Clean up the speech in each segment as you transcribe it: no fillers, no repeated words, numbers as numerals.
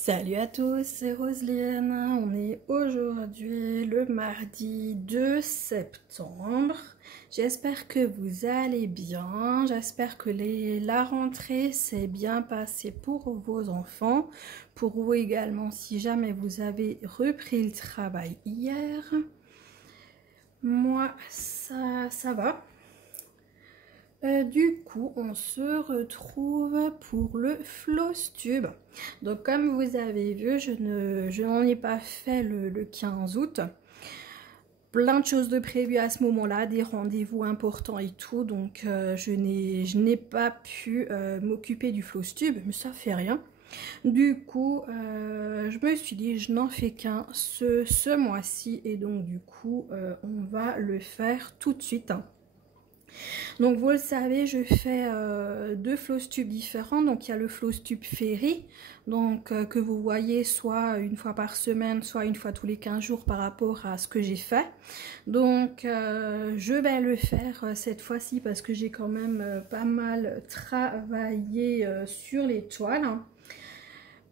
Salut à tous, c'est Roselyne. On est aujourd'hui le mardi 2 septembre. J'espère que vous allez bien. J'espère que la rentrée s'est bien passée pour vos enfants. Pour vous également, si jamais vous avez repris le travail hier. Moi, ça va. Du coup, on se retrouve pour le Flosstube. Donc, comme vous avez vu, je n'en ai pas fait le 15 août. Plein de choses de prévues à ce moment-là, des rendez-vous importants et tout. Donc, je n'ai pas pu m'occuper du Flosstube, mais ça fait rien. Du coup, je me suis dit, je n'en fais qu'un ce mois-ci. Et donc, du coup, on va le faire tout de suite. Donc vous le savez, je fais deux Flosstubes différents. Donc il y a le Flosstube Fairy, donc que vous voyez soit une fois par semaine, soit une fois tous les 15 jours par rapport à ce que j'ai fait. Donc je vais le faire cette fois-ci parce que j'ai quand même pas mal travaillé sur les toiles.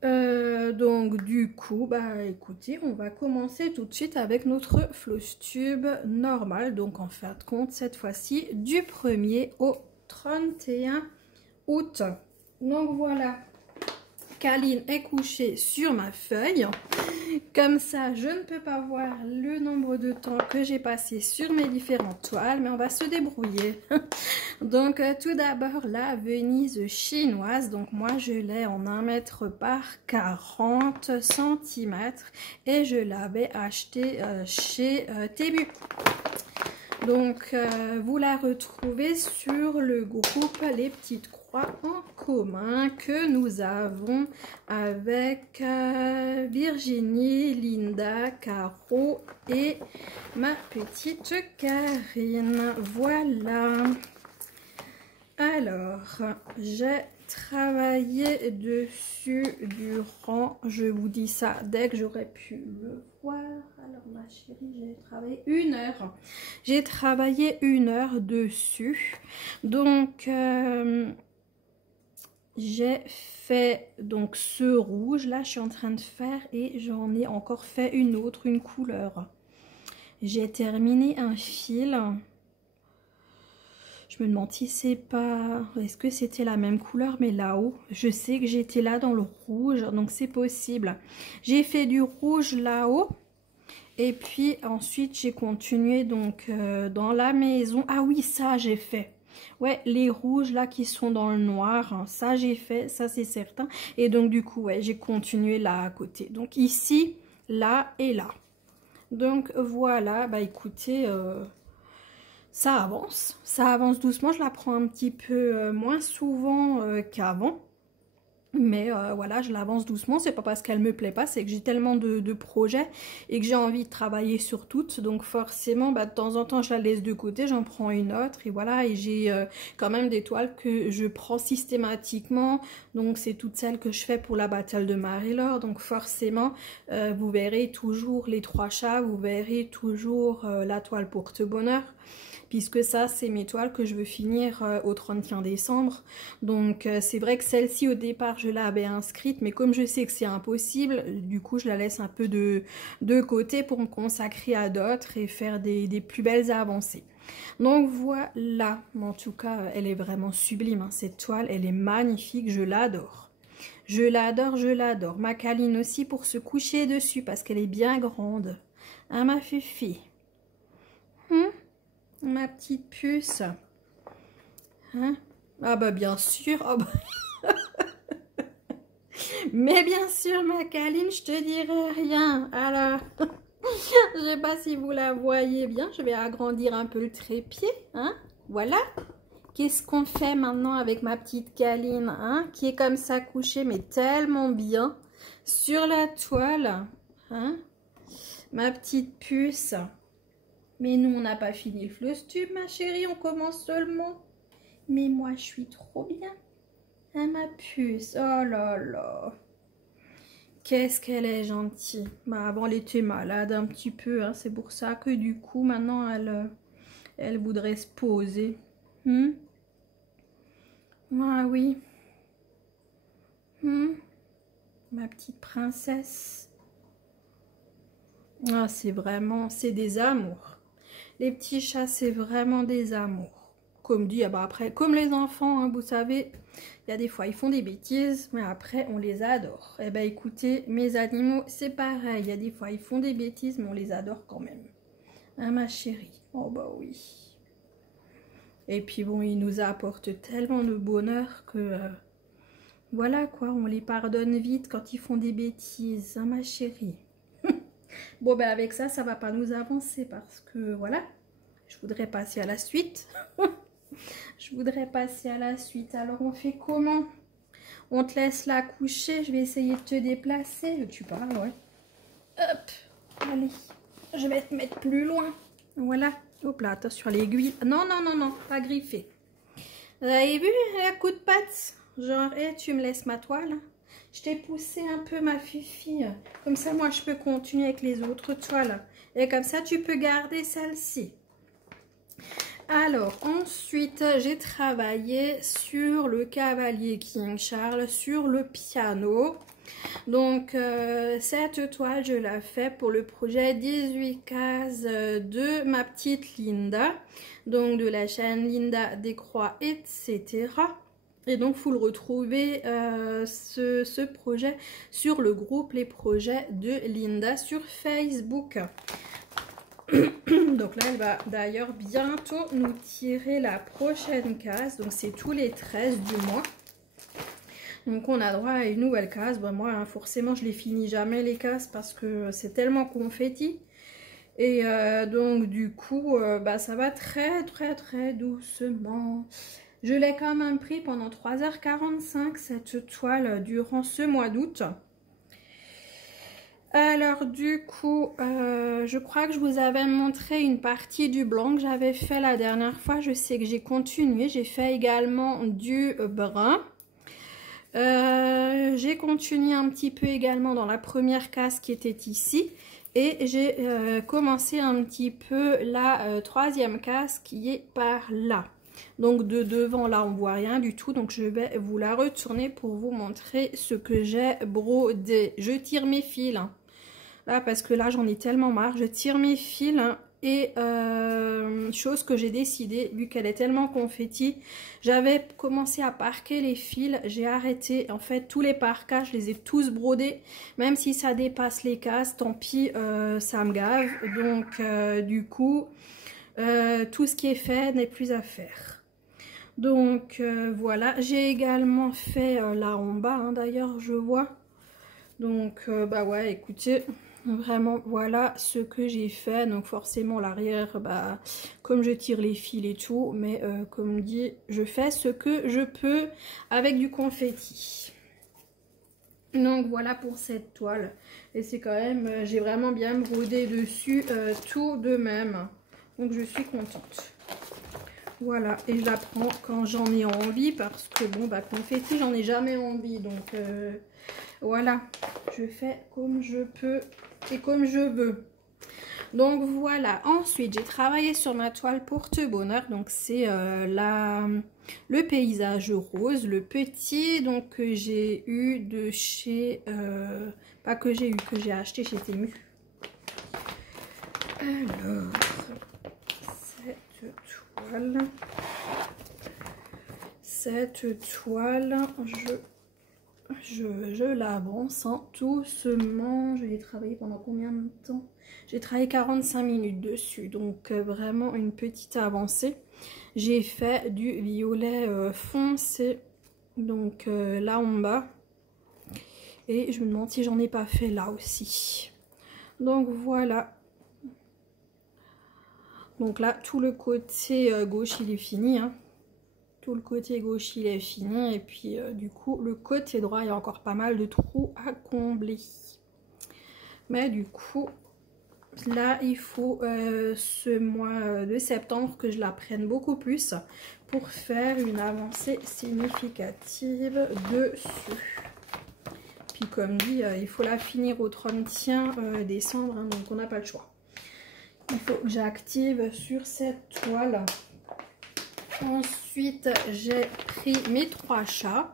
Donc du coup, bah écoutez, on va commencer tout de suite avec notre Flosstube normal. Donc en fin de compte, cette fois-ci, du 1er au 31 août. Donc voilà, Kaline est couchée sur ma feuille. Comme ça, je ne peux pas voir le nombre de temps que j'ai passé sur mes différentes toiles, mais on va se débrouiller. Donc, tout d'abord, la Venise chinoise. Donc, moi, je l'ai en 1 mètre par 40 cm et je l'avais achetée chez Temu. Donc, vous la retrouvez sur le groupe Les Petites Croix en commun que nous avons avec Virginie, Linda, Caro et ma petite Karine. Voilà. Alors, j'ai travaillé dessus durant, je vous dis ça dès que j'aurais pu le voir. Alors ma chérie, j'ai travaillé 1 heure. J'ai travaillé 1 heure dessus. Donc, j'ai fait donc ce rouge. Là, je suis en train de faire et j'en ai encore fait une autre, une couleur. J'ai terminé un fil. Je me demande si c'est pas... Est-ce que c'était la même couleur, mais là-haut. Je sais que j'étais là dans le rouge, donc c'est possible. J'ai fait du rouge là-haut. Et puis ensuite, j'ai continué donc dans la maison. Ah oui, ça j'ai fait. Ouais, les rouges là qui sont dans le noir, hein, ça j'ai fait, ça c'est certain. Et donc du coup, ouais, j'ai continué là à côté. Donc ici, là et là. Donc voilà, bah écoutez... ça avance doucement, je la prends un petit peu moins souvent qu'avant. Mais voilà, je l'avance doucement, c'est pas parce qu'elle me plaît pas, c'est que j'ai tellement de projets et que j'ai envie de travailler sur toutes. Donc forcément, bah, de temps en temps, je la laisse de côté, j'en prends une autre et voilà. Et j'ai quand même des toiles que je prends systématiquement. Donc c'est toutes celles que je fais pour la bataille de Marie-Laure. Donc forcément, vous verrez toujours les 3 chats, vous verrez toujours la toile porte-bonheur. Puisque ça, c'est mes toiles que je veux finir au 31 décembre. Donc, c'est vrai que celle-ci, au départ, je l'avais inscrite, mais comme je sais que c'est impossible, du coup, je la laisse un peu de côté pour me consacrer à d'autres et faire des plus belles avancées. Donc, voilà. En tout cas, elle est vraiment sublime, hein, cette toile. Elle est magnifique, je l'adore. Je l'adore, je l'adore. Ma Kaline aussi pour se coucher dessus, parce qu'elle est bien grande. Hein, ma Fifi? Ma petite puce. Hein? Ah bah bien sûr. Oh bah... Mais bien sûr, ma Kaline, je te dirai rien. Alors, je sais pas si vous la voyez bien. Je vais agrandir un peu le trépied. Hein? Voilà. Qu'est-ce qu'on fait maintenant avec ma petite Kaline, hein? Qui est comme ça couchée, mais tellement bien sur la toile. Hein? Ma petite puce. Mais nous, on n'a pas fini le Flosstube, ma chérie, on commence seulement. Mais moi, je suis trop bien. Hein, ma puce? Oh là là. Qu'est-ce qu'elle est gentille. Bah, avant, elle était malade un petit peu. Hein. C'est pour ça que du coup, maintenant, elle voudrait se poser. Ah oui. ma petite princesse. Ah, c'est vraiment, c'est des amours. Les petits chats, c'est vraiment des amours. Comme dit, ah bah après, comme les enfants, hein, vous savez, il y a des fois, ils font des bêtises, mais après, on les adore. Eh ben, écoutez, mes animaux, c'est pareil. Il y a des fois, ils font des bêtises, mais on les adore quand même. Hein, ma chérie? Oh bah oui. Et puis bon, ils nous apportent tellement de bonheur que... voilà quoi, on les pardonne vite quand ils font des bêtises, hein, ma chérie? Bon, ben avec ça, ça va pas nous avancer parce que voilà, je voudrais passer à la suite. Je voudrais passer à la suite. Alors, on fait comment? On te laisse la coucher. Je vais essayer de te déplacer. Tu parles, ouais. Hop, allez. Je vais te mettre plus loin. Voilà. Hop là, attention l'aiguille. Non, non, non, non, pas griffé. Vous avez vu, un coup de patte? Genre, tu me laisses ma toile? Je t'ai poussé un peu, ma fifi. Comme ça, moi, je peux continuer avec les autres toiles. Et comme ça, tu peux garder celle-ci. Alors, ensuite, j'ai travaillé sur le cavalier King Charles, sur le piano. Donc, cette toile, je l'ai fait pour le projet 18 cases de ma petite Linda. Donc, de la chaîne Linda Décroix, etc. Et donc, vous le retrouvez, ce projet, sur le groupe Les Projets de Linda sur Facebook. Donc là, elle va d'ailleurs bientôt nous tirer la prochaine case. Donc, c'est tous les 13 du mois. Donc, on a droit à une nouvelle case. Bon, moi, hein, forcément, je les finis jamais, les cases, parce que c'est tellement confetti. Et donc, du coup, ça va très, très, très doucement. Je l'ai quand même pris pendant 3h45, cette toile, durant ce mois d'août. Alors du coup, je crois que je vous avais montré une partie du blanc que j'avais fait la dernière fois. Je sais que j'ai continué, j'ai fait également du brun. J'ai continué un petit peu également dans la première case qui était ici. Et j'ai commencé un petit peu la troisième case qui est par là. Donc de devant là on voit rien du tout, donc je vais vous la retourner pour vous montrer ce que j'ai brodé. Je tire mes fils hein. Là parce que là j'en ai tellement marre, je tire mes fils hein, et chose que j'ai décidé, vu qu'elle est tellement confetti, j'avais commencé à parquer les fils, j'ai arrêté en fait tous les parquages, je les ai tous brodés, même si ça dépasse les cases, tant pis, ça me gave, donc du coup tout ce qui est fait n'est plus à faire. Donc voilà, j'ai également fait là en bas hein, d'ailleurs je vois. Donc bah ouais, écoutez, vraiment voilà ce que j'ai fait. Donc forcément l'arrière, bah comme je tire les fils et tout, mais comme dit, je fais ce que je peux avec du confetti. Donc voilà pour cette toile. Et c'est quand même, j'ai vraiment bien brodé dessus tout de même. Donc je suis contente. Voilà, et je la prends quand j'en ai envie parce que bon, bah confetti, j'en ai jamais envie. Donc voilà, je fais comme je peux et comme je veux. Donc voilà, ensuite j'ai travaillé sur ma toile porte-bonheur. Donc c'est le paysage rose, le petit donc que j'ai eu de chez... pas que j'ai eu, que j'ai acheté chez Temu. Alors... Cette toile, je l'avance hein, doucement. Je l'ai travaillé pendant combien de temps? J'ai travaillé 45 minutes dessus, donc vraiment une petite avancée. J'ai fait du violet foncé, donc là en bas. Et je me demande si j'en ai pas fait là aussi. Donc voilà. Donc là, tout le côté gauche, il est fini. Hein. Tout le côté gauche, il est fini. Et puis, du coup, le côté droit, il y a encore pas mal de trous à combler. Mais du coup, là, il faut ce mois de septembre que je la prenne beaucoup plus pour faire une avancée significative dessus. Puis, comme dit, il faut la finir au 31 décembre. Hein, donc, on n'a pas le choix. Il faut que j'active sur cette toile. Ensuite, j'ai pris mes 3 chats.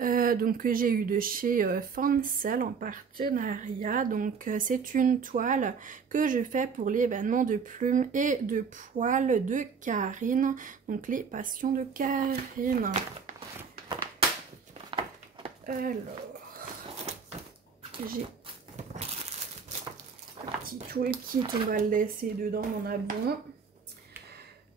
donc que j'ai eu de chez Fancel en partenariat. Donc c'est une toile que je fais pour l'événement de plumes et de poils de Karine, donc les passions de Karine. Alors j'ai un petit toolkit, on va le laisser dedans, on en a besoin.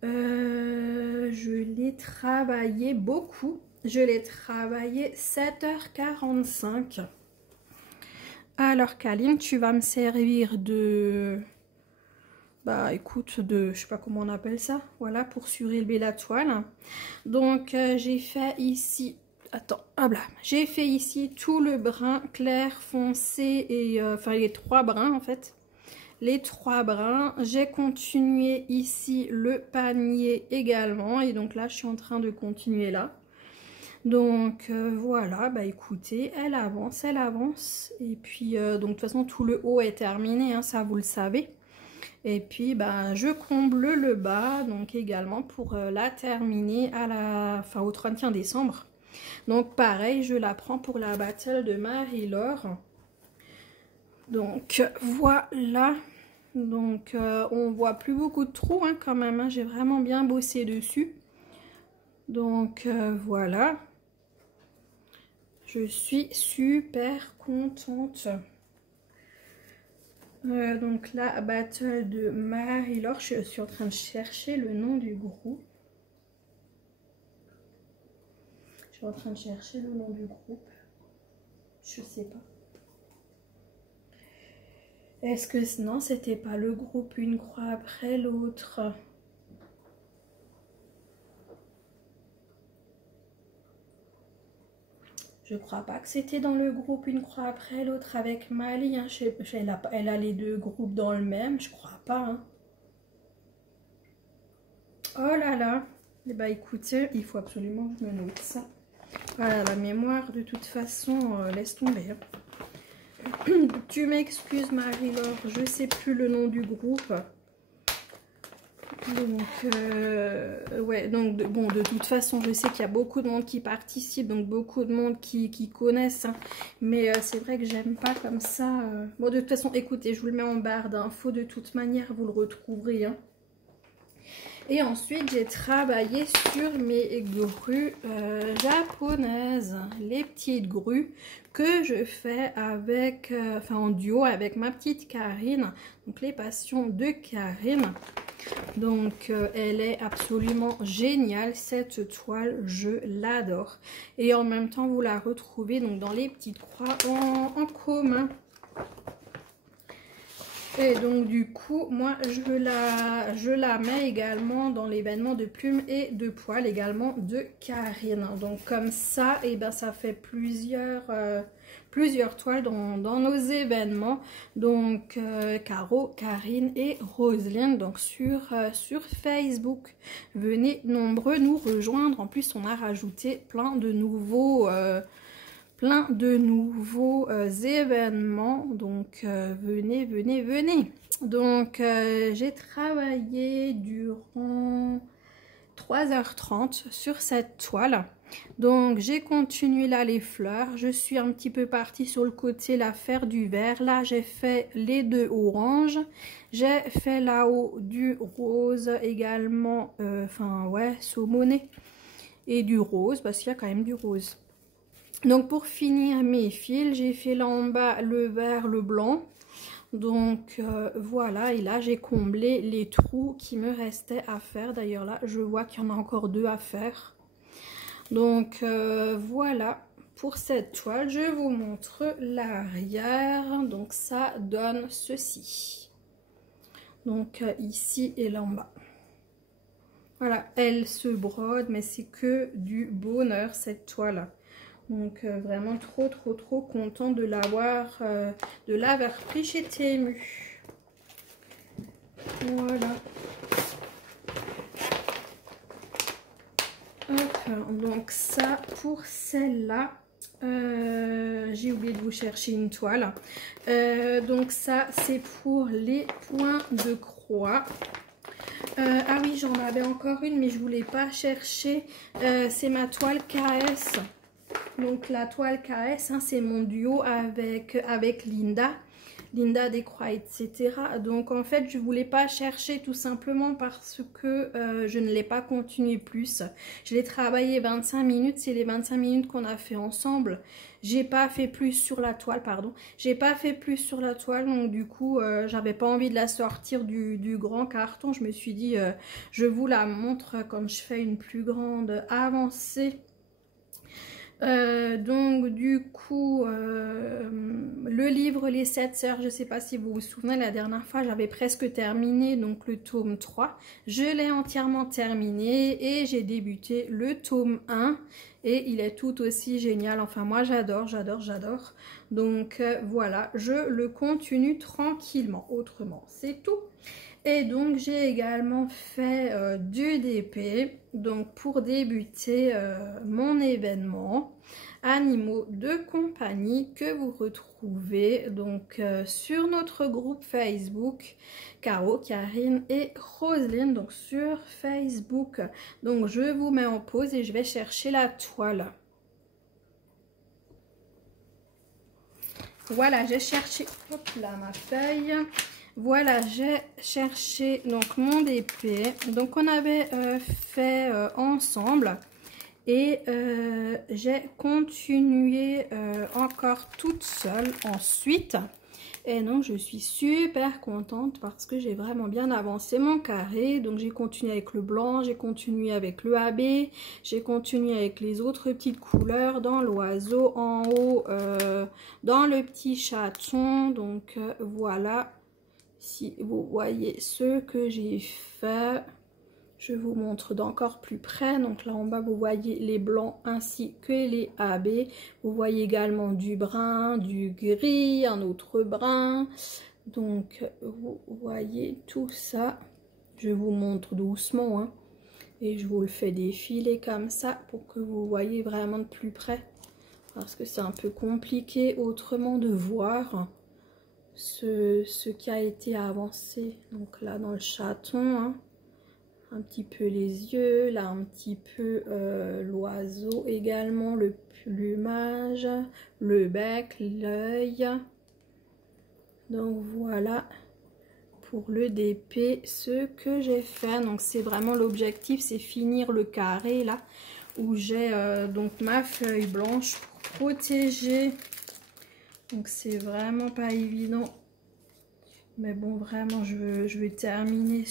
Je l'ai travaillé beaucoup. Je l'ai travaillé 7h45. Alors Kaline, tu vas me servir de... Bah écoute, je sais pas comment on appelle ça. Voilà, pour surélever la toile. Donc j'ai fait ici... Attends, hop là. J'ai fait ici tout le brun clair, foncé et... enfin les 3 brins en fait. Les 3 brins. J'ai continué ici le panier également. Et donc là, je suis en train de continuer là. Donc voilà, bah écoutez, elle avance. Et puis, donc de toute façon, tout le haut est terminé, hein, ça vous le savez. Et puis, bah, je comble le bas, donc également pour la terminer au 31 décembre. Donc pareil, je la prends pour la battle de Marie-Laure. Donc voilà. Donc on voit plus beaucoup de trous hein, quand même, hein. J'ai vraiment bien bossé dessus. Donc voilà. Je suis super contente. Donc la battle de Marie-Laure, je suis en train de chercher le nom du groupe. Je suis en train de chercher le nom du groupe. Je sais pas. Est-ce que non, c'était pas le groupe Une Croix après l'autre? Je crois pas que c'était dans le groupe Une Croix après l'autre avec Mali. Hein. Elle a les 2 groupes dans le même, je crois pas. Hein. Oh là là. Eh ben écoutez, il faut absolument que je me note ça. Voilà, la mémoire de toute façon, laisse tomber. Hein. Tu m'excuses Marie-Laure, je sais plus le nom du groupe. Donc, ouais, donc bon, de toute façon, je sais qu'il y a beaucoup de monde qui participe, donc beaucoup de monde qui connaissent, hein, mais c'est vrai que j'aime pas comme ça. Bon, de toute façon, écoutez, je vous le mets en barre d'infos, de toute manière, vous le retrouverez. Hein. Et ensuite, j'ai travaillé sur mes grues japonaises, les petites grues que je fais avec, en duo avec ma petite Karine, donc les passions de Karine. Donc elle est absolument géniale cette toile, je l'adore. Et en même temps vous la retrouvez donc dans les petites croix en commun. Et donc du coup moi je la mets également dans l'événement de plumes et de poils également de Karine. Donc comme ça, et ben ça fait plusieurs toiles dans nos événements. Donc Caro, Karine et Roselyne donc sur Facebook. Venez nombreux nous rejoindre. En plus on a rajouté plein de nouveaux événements, donc venez. Donc j'ai travaillé durant 3h30 sur cette toile. Donc j'ai continué là les fleurs, je suis un petit peu partie sur le côté là faire du vert. Là j'ai fait les 2 oranges, j'ai fait là-haut du rose également, saumoné, et du rose parce qu'il y a quand même du rose. Donc pour finir mes fils, j'ai fait là en bas le vert, le blanc. Donc voilà, et là j'ai comblé les trous qui me restaient à faire. D'ailleurs là, je vois qu'il y en a encore 2 à faire. Donc voilà pour cette toile. Je vous montre l'arrière. Donc ça donne ceci. Donc ici et là en bas. Voilà, elle se brode, mais c'est que du bonheur cette toile. Donc vraiment trop content de l'avoir pris chez Temu. Voilà. Hop, donc ça pour celle-là. J'ai oublié de vous chercher une toile. Donc ça c'est pour les points de croix. Ah oui, j'en avais encore une mais je voulais pas chercher. C'est ma toile KS. Donc la toile KS, hein, c'est mon duo avec Linda Décroix, etc. Donc en fait, je voulais pas chercher tout simplement parce que je ne l'ai pas continué plus. Je l'ai travaillé 25 minutes, c'est les 25 minutes qu'on a fait ensemble. J'ai pas fait plus sur la toile, pardon. J'ai pas fait plus sur la toile, donc du coup, j'avais pas envie de la sortir du grand carton. Je me suis dit, je vous la montre quand je fais une plus grande avancée. Donc du coup le livre Les 7 sœurs, je sais pas si vous vous souvenez, la dernière fois j'avais presque terminé donc le tome 3, je l'ai entièrement terminé et j'ai débuté le tome 1 et il est tout aussi génial, enfin moi j'adore. Donc voilà, je le continue tranquillement, autrement c'est tout. Et donc j'ai également fait du DP, donc pour débuter mon événement animaux de compagnie que vous retrouvez donc sur notre groupe Facebook Caro, Karine et Roselyne, donc sur Facebook. Donc je vous mets en pause et je vais chercher la toile. Voilà, j'ai cherché, hop là ma feuille. Voilà, j'ai cherché donc mon DP, donc on avait fait ensemble et j'ai continué encore toute seule ensuite. Et donc je suis super contente parce que j'ai vraiment bien avancé mon carré. Donc j'ai continué avec le blanc, j'ai continué avec le AB, j'ai continué avec les autres petites couleurs dans l'oiseau en haut, dans le petit chaton. Donc voilà. Si vous voyez ce que j'ai fait, je vous montre d'encore plus près. Donc là en bas, vous voyez les blancs ainsi que les AB. Vous voyez également du brun, du gris, un autre brun. Donc vous voyez tout ça. Je vous montre doucement, hein, et je vous le fais défiler comme ça pour que vous voyez vraiment de plus près. Parce que c'est un peu compliqué autrement de voir ce qui a été avancé. Donc là dans le chaton, hein, un petit peu les yeux, là un petit peu l'oiseau également, le plumage, le bec, l'œil. Donc voilà pour le DP ce que j'ai fait. Donc c'est vraiment l'objectif, c'est finir le carré là où j'ai donc ma feuille blanche pour protéger. Donc c'est vraiment pas évident, mais bon, vraiment je veux terminer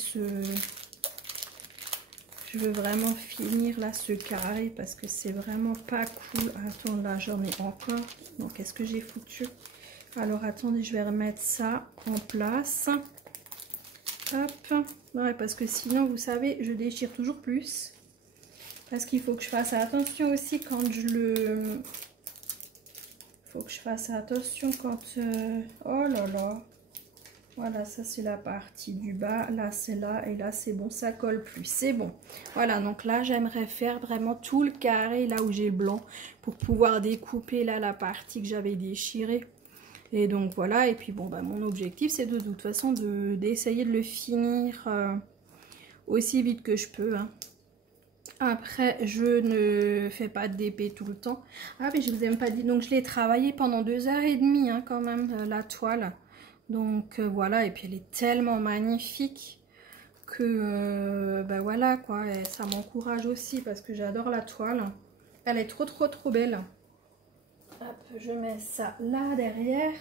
je veux vraiment finir là ce carré parce que c'est vraiment pas cool. Attends, là j'en ai encore, donc qu'est-ce que j'ai foutu? Alors attendez, je vais remettre ça en place. Hop, ouais, parce que sinon vous savez je déchire toujours plus, parce qu'il faut que je fasse attention aussi quand je le... Faut que je fasse attention quand... Oh là là. Voilà, ça c'est la partie du bas. Là c'est là et là c'est bon, ça colle plus. C'est bon. Voilà, donc là j'aimerais faire vraiment tout le carré là où j'ai le blanc pour pouvoir découper là la partie que j'avais déchirée. Et donc voilà, et puis bon, bah mon objectif c'est de toute façon d'essayer de le finir aussi vite que je peux, hein. Après, je ne fais pas de DP tout le temps. Ah, mais je vous ai même pas dit. Donc, je l'ai travaillé pendant 2h30, hein, quand même, la toile. Donc, voilà. Et puis, elle est tellement magnifique que, ben voilà, quoi. Et ça m'encourage aussi parce que j'adore la toile. Elle est trop belle. Hop, je mets ça là, derrière.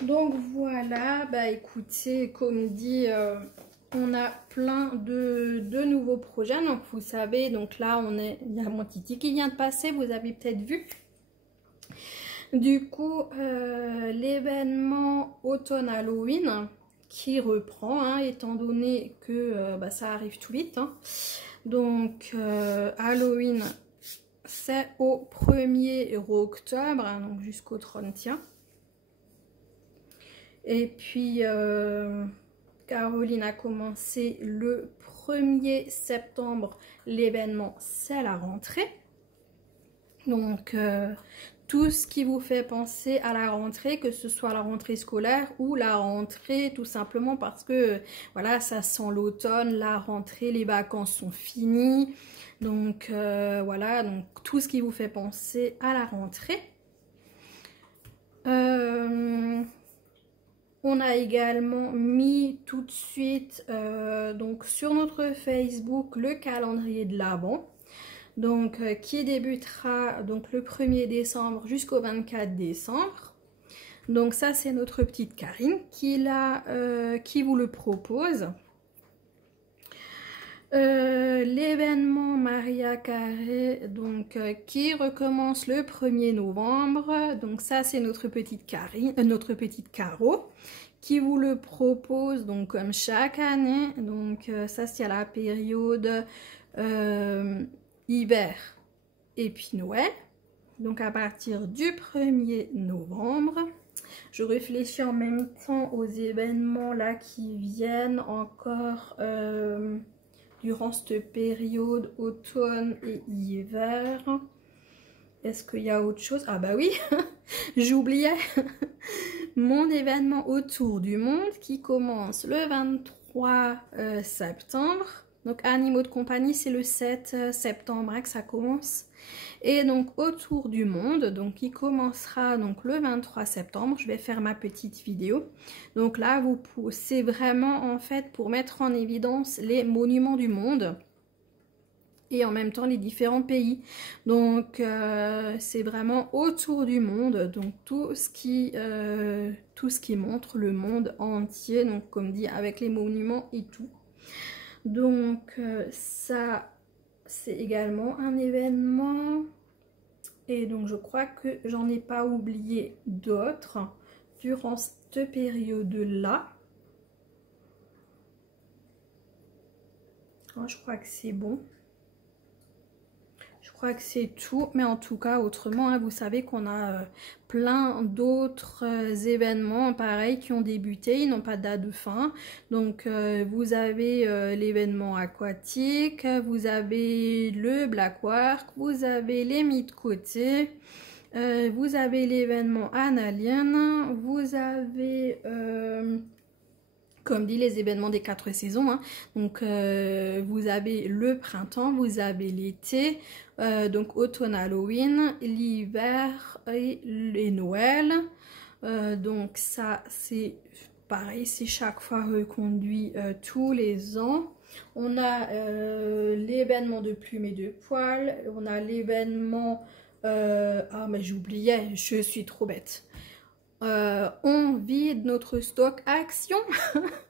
Donc, voilà. Bah, écoutez, comme dit... on a plein de nouveaux projets, donc vous savez, donc là il y a mon Titi qui vient de passer, vous avez peut-être vu. Du coup, l'événement automne Halloween qui reprend, hein, étant donné que bah, ça arrive tout vite, hein. Donc Halloween, c'est au 1er octobre, hein, donc jusqu'au 31. Et puis... Caroline a commencé le 1er septembre. L'événement, c'est la rentrée. Donc, tout ce qui vous fait penser à la rentrée, que ce soit la rentrée scolaire ou la rentrée tout simplement parce que voilà, ça sent l'automne, la rentrée, les vacances sont finies. Donc voilà, donc tout ce qui vous fait penser à la rentrée. On a également mis tout de suite donc sur notre Facebook le calendrier de l'Avent. Donc qui débutera donc le 1er décembre jusqu'au 24 décembre. Donc ça c'est notre petite Karine qui vous le propose. L'événement Maria Carré donc qui recommence le 1er novembre. Donc ça c'est notre petite Karine, notre petite Caro qui vous le propose donc comme chaque année. Donc ça c'est à la période hiver et puis Noël. Donc à partir du 1er novembre. Je réfléchis en même temps aux événements là qui viennent encore durant cette période automne et hiver. Est-ce qu'il y a autre chose? Ah bah oui, j'oubliais mon événement autour du monde qui commence le 23 septembre. Donc animaux de compagnie, c'est le 7 septembre que ça commence. Et donc autour du monde, donc qui commencera donc le 23 septembre, je vais faire ma petite vidéo. Donc là, c'est vraiment en fait pour mettre en évidence les monuments du monde et en même temps les différents pays. Donc c'est vraiment autour du monde, donc tout ce qui montre le monde entier, donc comme dit avec les monuments et tout. Donc ça c'est également un événement et donc je crois que j'en ai pas oublié d'autres durant cette période là. Je crois que c'est bon. Je crois que c'est tout, mais en tout cas autrement hein, vous savez qu'on a plein d'autres événements pareils qui ont débuté, ils n'ont pas de date de fin. Donc vous avez l'événement aquatique, vous avez le Black Work, vous avez les mi-de-côté, vous avez l'événement analien, vous avez comme dit les événements des 4 saisons hein. Donc vous avez le printemps, vous avez l'été, donc automne, Halloween, l'hiver et Noël. Donc ça c'est pareil, c'est chaque fois reconduit tous les ans. On a l'événement de plumes et de poils, on a l'événement ah mais j'oubliais, je suis trop bête. On vide notre stock action.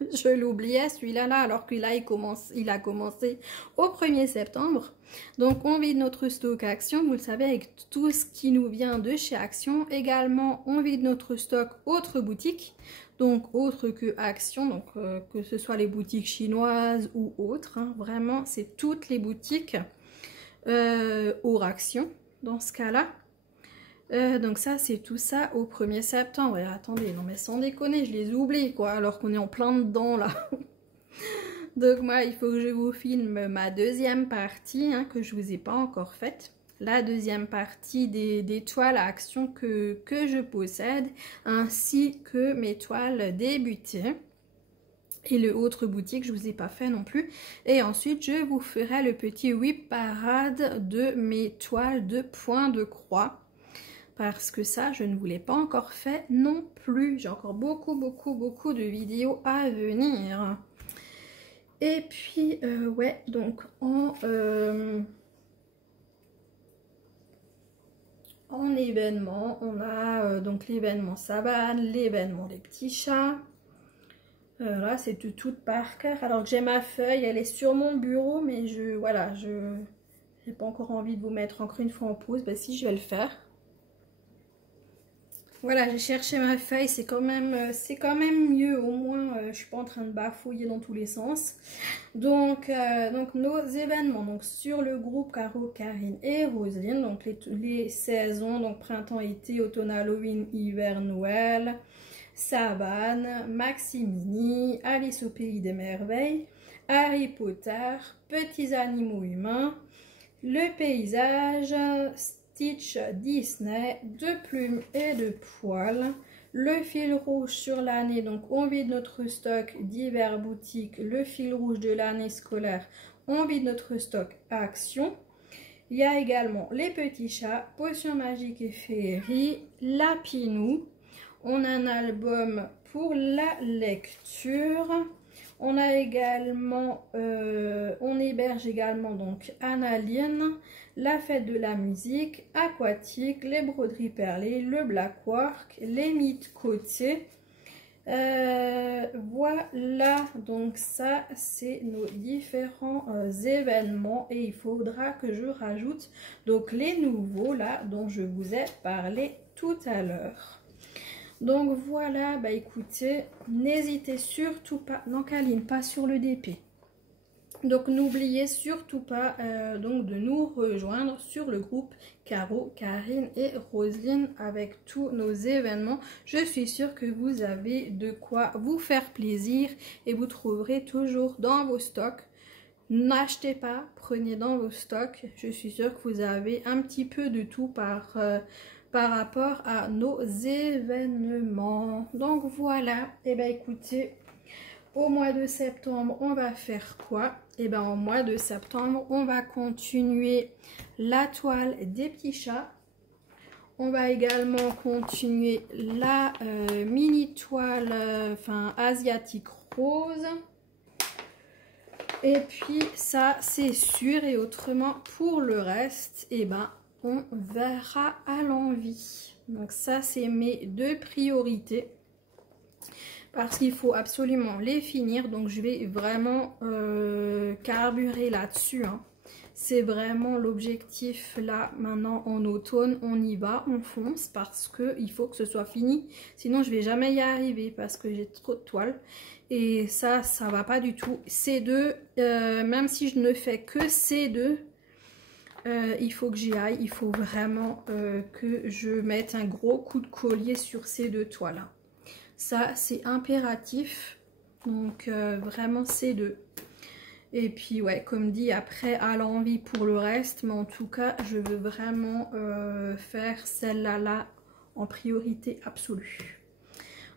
Je l'oubliais celui-là alors que là il a commencé au 1er septembre. Donc on vide notre stock action, vous le savez, avec tout ce qui nous vient de chez Action. Également on vide notre stock autres boutiques, donc autres que Action, donc que ce soit les boutiques chinoises ou autres hein. Vraiment c'est toutes les boutiques hors Action dans ce cas là. Donc ça c'est tout ça au 1er septembre. Et attendez, non mais sans déconner, je les oublie quoi, alors qu'on est en plein dedans là. Donc moi il faut que je vous filme ma deuxième partie hein, que je vous ai pas encore faite. La deuxième partie des toiles à Action que je possède, ainsi que mes toiles débutées. Et le autre boutique, je vous ai pas fait non plus. Et ensuite, je vous ferai le petit whip parade de mes toiles de point de croix. Parce que ça, je ne vous l'ai pas encore fait non plus. J'ai encore beaucoup de vidéos à venir. Et puis, ouais, donc en événement, on a donc l'événement savane, l'événement des petits chats. Là, c'est tout par cœur. Alors que j'ai ma feuille, elle est sur mon bureau, mais voilà, je n'ai pas encore envie de vous mettre encore une fois en pause. Ben si, je vais le faire. Voilà, j'ai cherché ma feuille, c'est quand même mieux, au moins je suis pas en train de bafouiller dans tous les sens. Donc nos événements, donc sur le groupe Caro, Karine et Roselyne, donc les saisons, donc printemps, été, automne, Halloween, hiver, Noël, savane, Maximini, Alice au pays des merveilles, Harry Potter, petits animaux humains, le paysage, Stitch Disney, de plumes et de poils. Le fil rouge sur l'année, donc on vide notre stock d'hiver boutique. Le fil rouge de l'année scolaire, on vide notre stock Action. Il y a également les petits chats, Potions magiques et féerie, Lapinou. On a un album pour la lecture. On a également, on héberge également donc Analine, la fête de la musique, Aquatique, les broderies perlées, le black work, les mythes côtiers. Voilà, donc ça c'est nos différents événements et il faudra que je rajoute donc les nouveaux là dont je vous ai parlé tout à l'heure. Donc voilà, bah écoutez, n'hésitez surtout pas, non Kaline, pas sur le DP. Donc n'oubliez surtout pas donc de nous rejoindre sur le groupe Caro, Karine et Roselyne avec tous nos événements. Je suis sûre que vous avez de quoi vous faire plaisir et vous trouverez toujours dans vos stocks. N'achetez pas, prenez dans vos stocks. Je suis sûre que vous avez un petit peu de tout par rapport à nos événements. Donc voilà, et bien écoutez, au mois de septembre, on va faire quoi? Et bien au mois de septembre, on va continuer la toile des petits chats. On va également continuer la mini toile asiatique rose. Et puis ça c'est sûr, et autrement pour le reste, et ben on verra à l'envie. Donc ça c'est mes deux priorités parce qu'il faut absolument les finir. Donc je vais vraiment carburer là-dessus, hein. C'est vraiment l'objectif là. Maintenant en automne on y va, on fonce parce que il faut que ce soit fini, sinon je vais jamais y arriver parce que j'ai trop de toiles et ça va pas du tout. C2, même si je ne fais que C2, il faut que j'y aille, il faut vraiment que je mette un gros coup de collier sur ces deux toiles là. Ça c'est impératif, donc vraiment C2. Et puis ouais, comme dit, après à l'envie pour le reste, mais en tout cas je veux vraiment faire celle-là là en priorité absolue.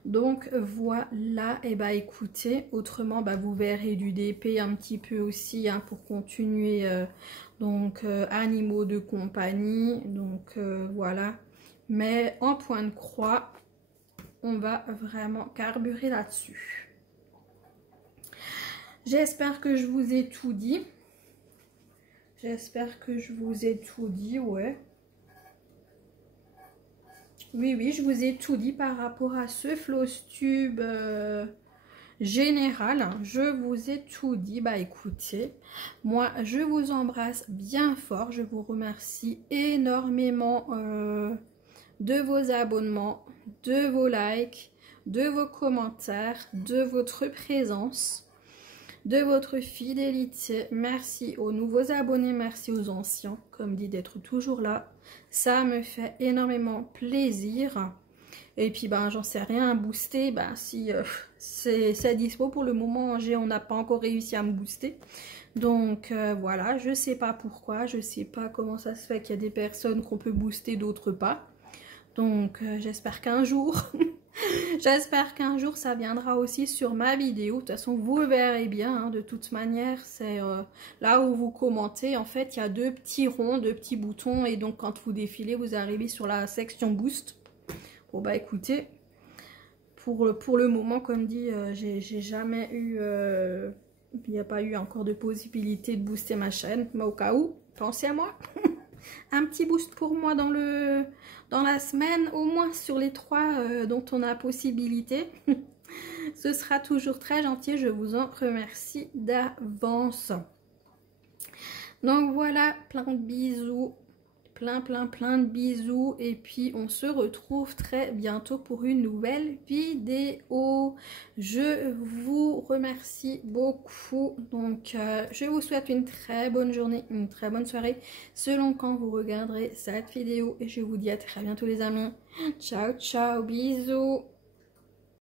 Donc voilà, et bah écoutez, autrement bah, vous verrez du DP un petit peu aussi, hein, pour continuer animaux de compagnie, donc voilà. Mais en point de croix, on va vraiment carburer là-dessus. J'espère que je vous ai tout dit. J'espère que je vous ai tout dit, ouais. Oui, je vous ai tout dit par rapport à ce floss tube général. Je vous ai tout dit. Bah écoutez, moi je vous embrasse bien fort. Je vous remercie énormément de vos abonnements, de vos likes, de vos commentaires, de votre présence, de votre fidélité. Merci aux nouveaux abonnés, merci aux anciens, comme dit, d'être toujours là. Ça me fait énormément plaisir. Et puis ben j'en sais rien, à booster, ben si c'est dispo pour le moment, on n'a pas encore réussi à me booster. Donc voilà, je sais pas pourquoi, je sais pas comment ça se fait qu'il y a des personnes qu'on peut booster, d'autres pas. Donc j'espère qu'un jour j'espère qu'un jour ça viendra aussi sur ma vidéo. De toute façon vous verrez bien, hein, de toute manière c'est là où vous commentez, en fait il y a deux petits ronds, deux petits boutons, et donc quand vous défilez vous arrivez sur la section boost. Bon bah écoutez, pour le moment comme dit, j'ai jamais eu, il n'y a pas eu encore de possibilité de booster ma chaîne, mais au cas où, pensez à moi. Un petit boost pour moi dans la semaine, au moins sur les 3 dont on a possibilité. Ce sera toujours très gentil, je vous en remercie d'avance. Donc voilà, plein de bisous, plein de bisous, et puis on se retrouve très bientôt pour une nouvelle vidéo. Je vous remercie beaucoup. Donc je vous souhaite une très bonne journée, une très bonne soirée selon quand vous regarderez cette vidéo, et je vous dis à très bientôt les amis. Ciao ciao, bisous.